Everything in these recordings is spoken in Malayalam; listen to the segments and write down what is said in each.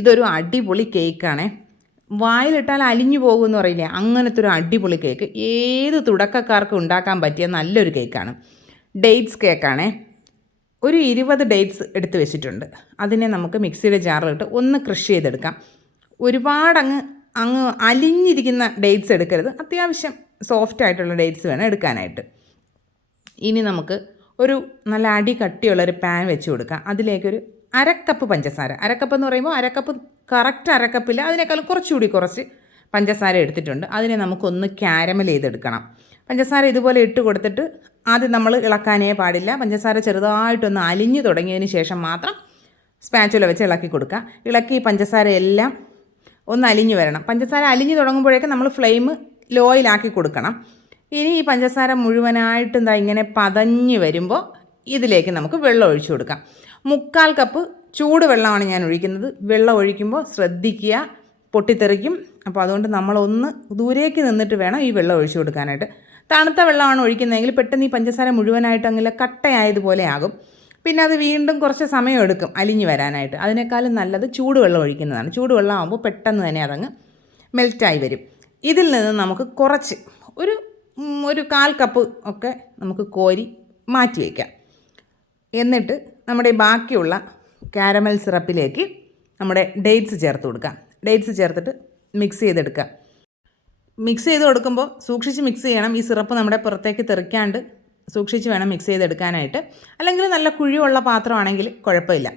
ഇതൊരു അടിപൊളി കേക്കാണേ. വായിലിട്ടാൽ അലിഞ്ഞു പോകുമെന്ന് പറയില്ലേ, അങ്ങനത്തെ ഒരു അടിപൊളി കേക്ക്. ഏത് തുടക്കക്കാർക്കും ഉണ്ടാക്കാൻ പറ്റിയ നല്ലൊരു കേക്കാണ്. ഡേറ്റ്സ് കേക്കാണേ. ഒരു 20 ഡേറ്റ്സ് എടുത്ത് വെച്ചിട്ടുണ്ട്. അതിനെ നമുക്ക് മിക്സിയുടെ ജാറിലിട്ട് ഒന്ന് ക്രഷ് ചെയ്തെടുക്കാം. ഒരുപാടങ്ങ് അലിഞ്ഞിരിക്കുന്ന ഡേറ്റ്സ് എടുക്കരുത്. അത്യാവശ്യം സോഫ്റ്റ് ആയിട്ടുള്ള ഡേറ്റ്സ് വേണം എടുക്കാനായിട്ട്. ഇനി നമുക്ക് ഒരു നല്ല അടി കട്ടിയുള്ളൊരു പാൻ വെച്ച് കൊടുക്കാം. അതിലേക്കൊരു അരക്കപ്പ് പഞ്ചസാര, അരക്കപ്പ് എന്ന് പറയുമ്പോൾ അരക്കപ്പ് കറക്റ്റ് അരക്കപ്പില്ല, അതിനേക്കാളും കുറച്ചുകൂടി കുറച്ച് പഞ്ചസാര എടുത്തിട്ടുണ്ട്. അതിനെ നമുക്കൊന്ന് ക്യാരമൽ ചെയ്തെടുക്കണം. പഞ്ചസാര ഇതുപോലെ ഇട്ട് കൊടുത്തിട്ട് ആദ്യം നമ്മൾ ഇളക്കാനേ പാടില്ല. പഞ്ചസാര ചെറുതായിട്ടൊന്ന് അലിഞ്ഞു തുടങ്ങിയതിന് ശേഷം മാത്രം സ്പാച്ചുല വെച്ച് ഇളക്കി കൊടുക്കുക. ഇളക്കി പഞ്ചസാര എല്ലാം ഒന്ന് അലിഞ്ഞു വരണം. പഞ്ചസാര അലിഞ്ഞു തുടങ്ങുമ്പോഴേക്കും നമ്മൾ ഫ്ലെയിം ലോയിലാക്കി കൊടുക്കണം. ഇനി ഈ പഞ്ചസാര മുഴുവനായിട്ട് ഇങ്ങനെ പതഞ്ഞ് വരുമ്പോൾ ഇതിലേക്ക് നമുക്ക് വെള്ളം ഒഴിച്ചു കൊടുക്കാം. 3/4 കപ്പ് ചൂടുവെള്ളമാണ് ഞാൻ ഒഴിക്കുന്നത്. വെള്ളം ഒഴിക്കുമ്പോൾ ശ്രദ്ധിക്കുക, പൊട്ടിത്തെറിക്കും. അപ്പോൾ അതുകൊണ്ട് നമ്മളൊന്ന് ദൂരേക്ക് നിന്നിട്ട് വേണം ഈ വെള്ളം ഒഴിച്ചു കൊടുക്കാനായിട്ട്. തണുത്ത വെള്ളമാണ് ഒഴിക്കുന്നതെങ്കിൽ പെട്ടെന്ന് ഈ പഞ്ചസാര മുഴുവനായിട്ട് അങ്ങനെ കട്ടയായതുപോലെ ആകും. പിന്നെ അത് വീണ്ടും കുറച്ച് സമയം എടുക്കും അലിഞ്ഞു വരാനായിട്ട്. അതിനേക്കാളും നല്ലത് ചൂടുവെള്ളം ഒഴിക്കുന്നതാണ്. ചൂടുവെള്ളം ആകുമ്പോൾ പെട്ടെന്ന് തന്നെ അതങ്ങ് മെൽറ്റായി വരും. ഇതിൽ നിന്ന് നമുക്ക് കുറച്ച് ഒരു 1/4 കപ്പ് ഒക്കെ നമുക്ക് കോരി മാറ്റി വയ്ക്കാം. എന്നിട്ട് നമ്മുടെ ബാക്കിയുള്ള കാരമൽ സിറപ്പിലേക്ക് നമ്മുടെ ഡേറ്റ്സ് ചേർത്ത് കൊടുക്കാം. ഡേറ്റ്സ് ചേർത്തിട്ട് മിക്സ് ചെയ്തെടുക്കുക. മിക്സ് ചെയ്ത് കൊടുക്കുമ്പോൾ സൂക്ഷിച്ച് മിക്സ് ചെയ്യണം. ഈ സിറപ്പ് നമ്മുടെ പുറത്തേക്ക് തെറിക്കാണ്ട് സൂക്ഷിച്ച് വേണം മിക്സ് ചെയ്തെടുക്കാനായിട്ട്. അല്ലെങ്കിൽ നല്ല കുഴിയുള്ള പാത്രമാണെങ്കിൽ കുഴപ്പമില്ല.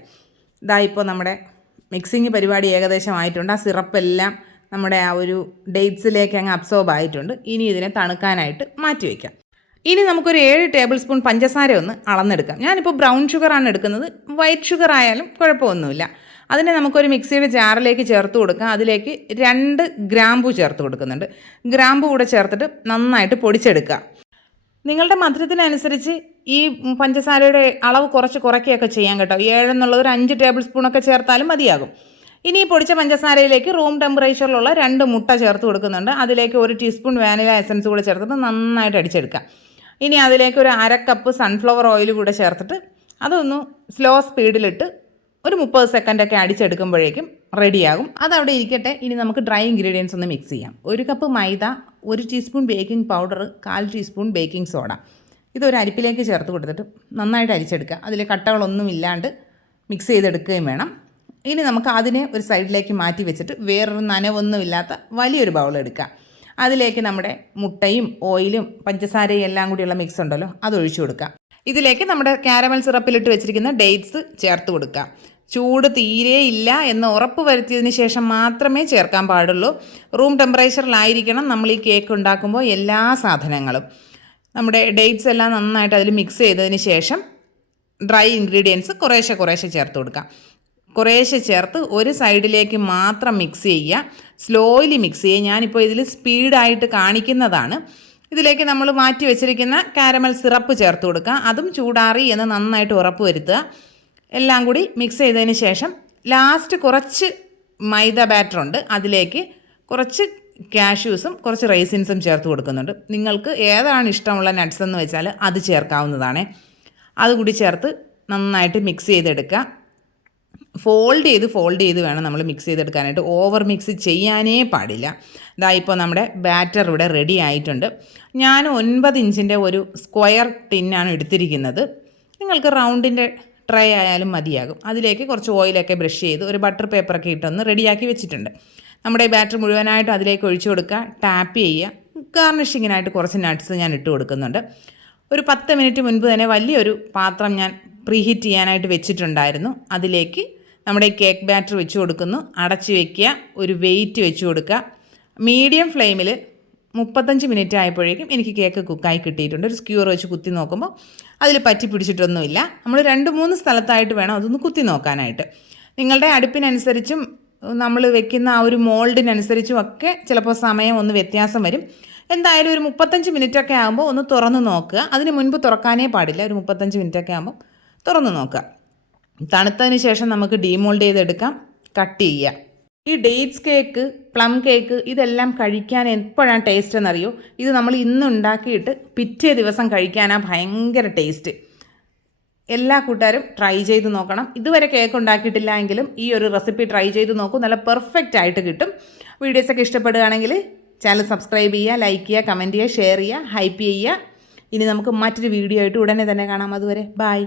ഇപ്പോൾ നമ്മുടെ മിക്സിങ് പരിപാടി ഏകദേശം ആയിട്ടുണ്ട്. ആ സിറപ്പെല്ലാം നമ്മുടെ ആ ഒരു ഡേറ്റ്സിലേക്ക് അങ്ങ് അബ്സോർബ് ആയിട്ടുണ്ട്. ഇനി ഇതിനെ തണുക്കാനായിട്ട് മാറ്റി വയ്ക്കാം. ഇനി നമുക്കൊരു 7 ടേബിൾ സ്പൂൺ പഞ്ചസാര ഒന്ന് അളന്നെടുക്കാം. ഞാനിപ്പോൾ ബ്രൗൺ ഷുഗറാണ് എടുക്കുന്നത്. വൈറ്റ് ഷുഗർ ആയാലും കുഴപ്പമൊന്നുമില്ല. അതിനെ നമുക്കൊരു മിക്സിയുടെ ജാറിലേക്ക് ചേർത്ത് കൊടുക്കാം. അതിലേക്ക് 2 ഗ്രാമ്പു ചേർത്ത് കൊടുക്കുന്നുണ്ട്. ഗ്രാമ്പു കൂടെ ചേർത്തിട്ട് നന്നായിട്ട് പൊടിച്ചെടുക്കുക. നിങ്ങളുടെ മധുരത്തിനനുസരിച്ച് ഈ പഞ്ചസാരയുടെ അളവ് കുറയ്ക്കുകയൊക്കെ ചെയ്യാം കേട്ടോ. 7 എന്നുള്ളത് ഒരു 5 ടേബിൾ സ്പൂണൊക്കെ ചേർത്താലും മതിയാകും. ഇനി ഈ പൊടിച്ച പഞ്ചസാരയിലേക്ക് റൂം ടെമ്പറേച്ചറിലുള്ള 2 മുട്ട ചേർത്ത് കൊടുക്കുന്നുണ്ട്. അതിലേക്ക് 1 ടീസ്പൂൺ വാനില എസൻസ് കൂടെ ചേർത്തിട്ട് നന്നായിട്ട് അടിച്ചെടുക്കാം. ഇനി അതിലേക്ക് ഒരു 1/2 കപ്പ് സൺഫ്ലവർ ഓയിൽ കൂടെ ചേർത്തിട്ട് അതൊന്ന് സ്ലോ സ്പീഡിലിട്ട് ഒരു 30 സെക്കൻഡൊക്കെ അടിച്ചെടുക്കുമ്പോഴേക്കും റെഡിയാകും. അതവിടെ ഇരിക്കട്ടെ. ഇനി നമുക്ക് ഡ്രൈ ഇൻഗ്രീഡിയൻസ് ഒന്ന് മിക്സ് ചെയ്യാം. 1 കപ്പ് മൈദ, 1 teaspoon baking powder, 1/4 teaspoon baking soda. ഇതൊരു അരിപ്പിലേക്ക് ചേർത്ത് കൊടുത്തിട്ട് നന്നായിട്ട് അരിച്ചെടുക്കുക. അതിൽ കട്ടകളൊന്നും ഇല്ലാണ്ട് മിക്സ് ചെയ്തെടുക്കുകയും വേണം. ഇനി നമുക്ക് അതിനെ ഒരു സൈഡിലേക്ക് മാറ്റി വെച്ചിട്ട് വേറൊരു നനവൊന്നുമില്ലാത്ത വലിയൊരു ബൗൾ എടുക്കുക. അതിലേക്ക് നമ്മുടെ മുട്ടയും ഓയിലും പഞ്ചസാരയും എല്ലാം കൂടിയുള്ള മിക്സ് ഉണ്ടല്ലോ, അത് ഒഴിച്ചു കൊടുക്കുക. ഇതിലേക്ക് നമ്മുടെ കാരമൽ സിറപ്പിലിട്ട് വെച്ചിരിക്കുന്ന ഡേറ്റ്സ് ചേർത്ത് കൊടുക്കുക. ചൂട് തീരെ ഇല്ല എന്ന് ഉറപ്പ് വരുത്തിയതിന് ശേഷം മാത്രമേ ചേർക്കാൻ പാടുള്ളൂ. റൂം ടെമ്പറേച്ചറിലായിരിക്കണം നമ്മൾ ഈ കേക്ക് ഉണ്ടാക്കുമ്പോൾ എല്ലാ സാധനങ്ങളും. നമ്മുടെ ഡേറ്റ്സ് എല്ലാം നന്നായിട്ട് അതിൽ മിക്സ് ചെയ്തതിന് ശേഷം ഡ്രൈ ഇൻഗ്രീഡിയൻസ് കുറേശ്ശെ ചേർത്ത് കൊടുക്കാം. കുറേശ്ശെ ചേർത്ത് ഒരു സൈഡിലേക്ക് മാത്രം മിക്സ് ചെയ്യുക. സ്ലോയിലി മിക്സ് ചെയ്യുക. ഞാനിപ്പോൾ ഇതിൽ സ്പീഡായിട്ട് കാണിക്കുന്നതാണ്. ഇതിലേക്ക് നമ്മൾ മാറ്റി വെച്ചിരിക്കുന്ന കാരമൽ സിറപ്പ് ചേർത്ത് കൊടുക്കുക. അതും ചൂടാറി എന്ന് നന്നായിട്ട് ഉറപ്പ് വരുത്തുക. എല്ലാം കൂടി മിക്സ് ചെയ്തതിന് ശേഷം ലാസ്റ്റ് കുറച്ച് മൈദ ബാറ്ററുണ്ട്, അതിലേക്ക് കുറച്ച് കാഷ്യൂസും കുറച്ച് റൈസിൻസും ചേർത്ത് കൊടുക്കുന്നുണ്ട്. നിങ്ങൾക്ക് ഏതാണ് ഇഷ്ടമുള്ള നട്ട്സ് എന്ന് വെച്ചാൽ അത് ചേർക്കാവുന്നതാണ്. അതുകൂടി ചേർത്ത് നന്നായിട്ട് മിക്സ് ചെയ്തെടുക്കുക. ഫോൾഡ് ചെയ്ത് വേണം നമ്മൾ മിക്സ് ചെയ്തെടുക്കാനായിട്ട്. ഓവർ മിക്സ് ചെയ്യാനേ പാടില്ല. ഇപ്പോൾ നമ്മുടെ ബാറ്റർ ഇവിടെ റെഡി ആയിട്ടുണ്ട്. ഞാൻ 9 ഇഞ്ചിൻ്റെ ഒരു സ്ക്വയർ ടിന്നാണ് എടുത്തിരിക്കുന്നത്. നിങ്ങൾക്ക് റൗണ്ടിൻ്റെ ട്രേ ആയാലും മതിയാകും. അതിലേക്ക് കുറച്ച് ഓയിലൊക്കെ ബ്രഷ് ചെയ്ത് ഒരു ബട്ടർ പേപ്പറൊക്കെ ഇട്ടൊന്ന് റെഡിയാക്കി വെച്ചിട്ടുണ്ട്. നമ്മുടെ ബാറ്റർ മുഴുവനായിട്ട് അതിലേക്ക് ഒഴിച്ചു കൊടുക്കുക. ടാപ്പ് ചെയ്യുക. ഗാർണിഷിങ്ങിനായിട്ട് കുറച്ച് നട്ട്സ് ഞാൻ ഇട്ട് കൊടുക്കുന്നുണ്ട്. ഒരു 10 മിനിറ്റ് മുൻപ് തന്നെ വലിയൊരു പാത്രം ഞാൻ പ്രീഹീറ്റ് ചെയ്യാനായിട്ട് വെച്ചിട്ടുണ്ടായിരുന്നു. അതിലേക്ക് നമ്മുടെ കേക്ക് ബാറ്റർ വെച്ച് കൊടുക്കുന്നു. അടച്ച് വയ്ക്കുക. ഒരു വെയിറ്റ് വെച്ച് കൊടുക്കുക. മീഡിയം ഫ്ലെയിമിൽ 35 മിനിറ്റ് ആയപ്പോഴേക്കും എനിക്ക് കേക്ക് കുക്കായി കിട്ടിയിട്ടുണ്ട്. ഒരു സ്ക്യൂർ വെച്ച് കുത്തി നോക്കുമ്പോൾ അതിൽ പറ്റി പിടിച്ചിട്ടൊന്നുമില്ല. നമ്മൾ 2-3 സ്ഥലത്തായിട്ട് വേണം അതൊന്ന് കുത്തി നോക്കാനായിട്ട്. നിങ്ങളുടെ അടുപ്പിനനുസരിച്ചും നമ്മൾ വെക്കുന്ന ആ ഒരു മോൾഡിനനുസരിച്ചും ഒക്കെ ചിലപ്പോൾ സമയം ഒന്ന് വ്യത്യാസം വരും. എന്തായാലും ഒരു 35 മിനിറ്റൊക്കെ ആകുമ്പോൾ ഒന്ന് തുറന്ന് നോക്കുക. അതിന് മുൻപ് തുറക്കാനേ പാടില്ല. ഒരു 35 മിനിറ്റൊക്കെ ആകുമ്പോൾ തുറന്ന് നോക്കുക. തണുത്തതിന് ശേഷം നമുക്ക് ഡീമോൾഡ് ചെയ്തെടുക്കാം. കട്ട് ചെയ്യുക. ഈ ഡേറ്റ്സ് കേക്ക്, പ്ലം കേക്ക് ഇതെല്ലാം കഴിക്കാൻ എപ്പോഴാണ് ടേസ്റ്റ് എന്നറിയോ? ഇത് നമ്മൾ ഇന്ന് ഉണ്ടാക്കിയിട്ട് പിറ്റേ ദിവസം കഴിക്കാനാണ് ഭയങ്കര ടേസ്റ്റ്. എല്ലാ കൂട്ടുകാരും ട്രൈ ചെയ്ത് നോക്കണം. ഇതുവരെ കേക്ക് ഉണ്ടാക്കിയിട്ടില്ല എങ്കിലും ഈ ഒരു റെസിപ്പി ട്രൈ ചെയ്ത് നോക്കൂ. നല്ല പെർഫെക്റ്റ് ആയിട്ട് കിട്ടും. വീഡിയോസൊക്കെ ഇഷ്ടപ്പെടുകയാണെങ്കിൽ ചാനൽ സബ്സ്ക്രൈബ് ചെയ്യുക, ലൈക്ക് ചെയ്യുക, കമൻറ്റ് ചെയ്യുക, ഷെയർ ചെയ്യുക, ഹൈപ്പ് ചെയ്യുക. ഇനി നമുക്ക് മറ്റൊരു വീഡിയോ ആയിട്ട് ഉടനെ തന്നെ കാണാം. അതുവരെ ബൈ.